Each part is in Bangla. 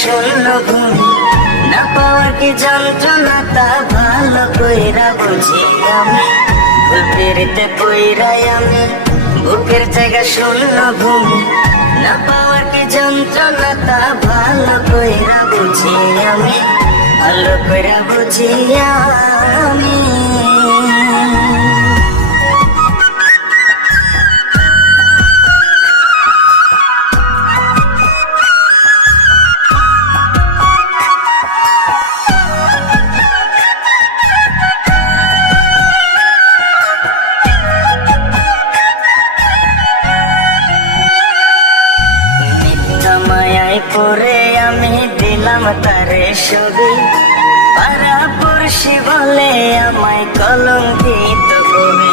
শূন্য ভূমি, না পাওয়ার কি যন্ত্রণা তা ভালো কইরা বুঝি আমি। ভুল পেরেতে পইরাই আমি বুকের জায়গা শূন্য ভূমি, না পাওয়ার কি যন্ত্রণা তা ভালো কইরা বুঝি আমি, ভালো কইরা বুঝি আমি। পরে আমি দিলাম তারে ছবি, পাড়াপড়শি বলে আমায় কলঙ্কিত কবি।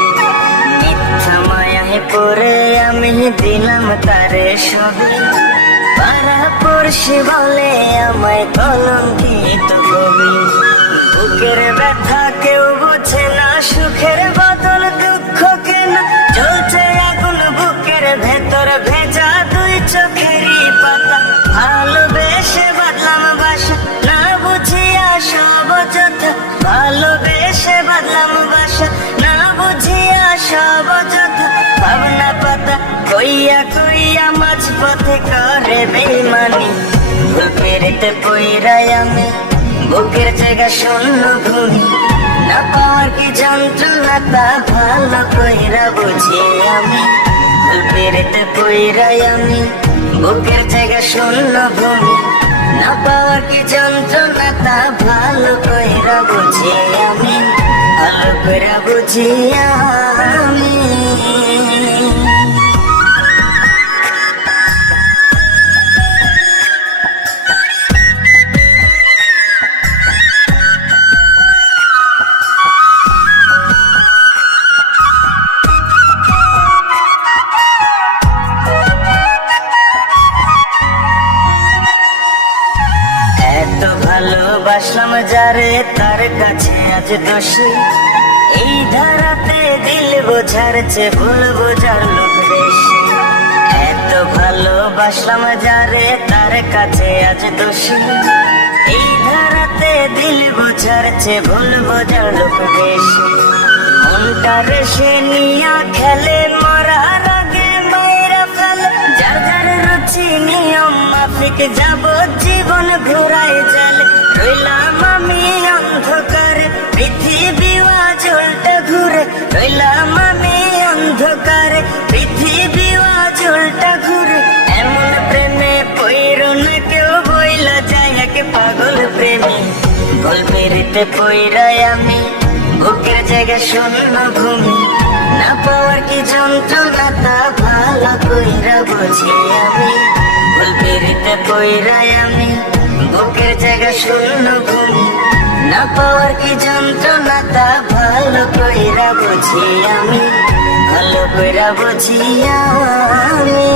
মিথ্যা মায়ায় পরে আমি দিলাম তারে ছবি, পাড়াপড়শি বলে আমায় কলঙ্কিত কবি। বুকের ব্যথা কেউ বোঝে না, সুখের বদল দুঃখ কেন, চলছে আগুন বুকের ভেতর ভেজা দুই চোখেরই পাতা। ভালোবেসে বাদলাম বাসা না বুঝিয়া সব যথা, ভালোবেসে বাদলাম বাসা না বুঝিয়া সব যথা। ভাবনা পাতা কইয়া কইয়া মাঝ পথে করে বেইমানি, ভুল পেরেতে পইরাই আমি বুকের জায়গা শূন্য ভূমি, না পাওয়ার কি যন্ত্রণা তা ভালো কইরা বুঝি আমি। ভুল পেরেতে পইরাই আমি বুকের জায়গা শূন্য ভূমি, না পাওয়ার কি যন্ত্রণা তা ভালো কইরা বুঝি আমি, ভালো কইরা বুঝি আমি। ভালোবাসলাম যারে তার কাছে আজ দোষী, এই ধারাতে দিল বোঝার চেয়ে ভুল বোঝার লোক বেশি। এত ভালোবাসলাম যারে তার কাছে আজ দোষী, এই ধারাতে দিল বোঝার চেয়ে ভুল বোঝার লোক বেশি। মনটা রেসে নিয়া খেলে মরার আগে মায়েরা ফেলে, যার যার রুচি নিয়ম মাফিক যাব জীবন ঘুরায় জালে। রইলাম আমি অন্ধকারে পৃথিবী আজ উল্টা ঘুরে, রইলাম আমি অন্ধকারে পৃথিবী আজ উল্টা ঘুরে। এমন প্রেমে পইরো না কেউ বইলা যায় এক পাগল প্রেমী, ভুল পেরেতে পইরাই আমি বুকের জায়গা শূন্য ভূমি, না পাওয়ার কি যন্ত্রণা তা ভালো কইরা বুঝি আমি। ভুল পেরেতে পইরাই আমি বুকের জায়গা শূন্য ভূমি, না পাওয়ার কি যন্ত্রণা তা ভালো কইরা বুঝি আমি, ভালো কইরা বুঝি আমি।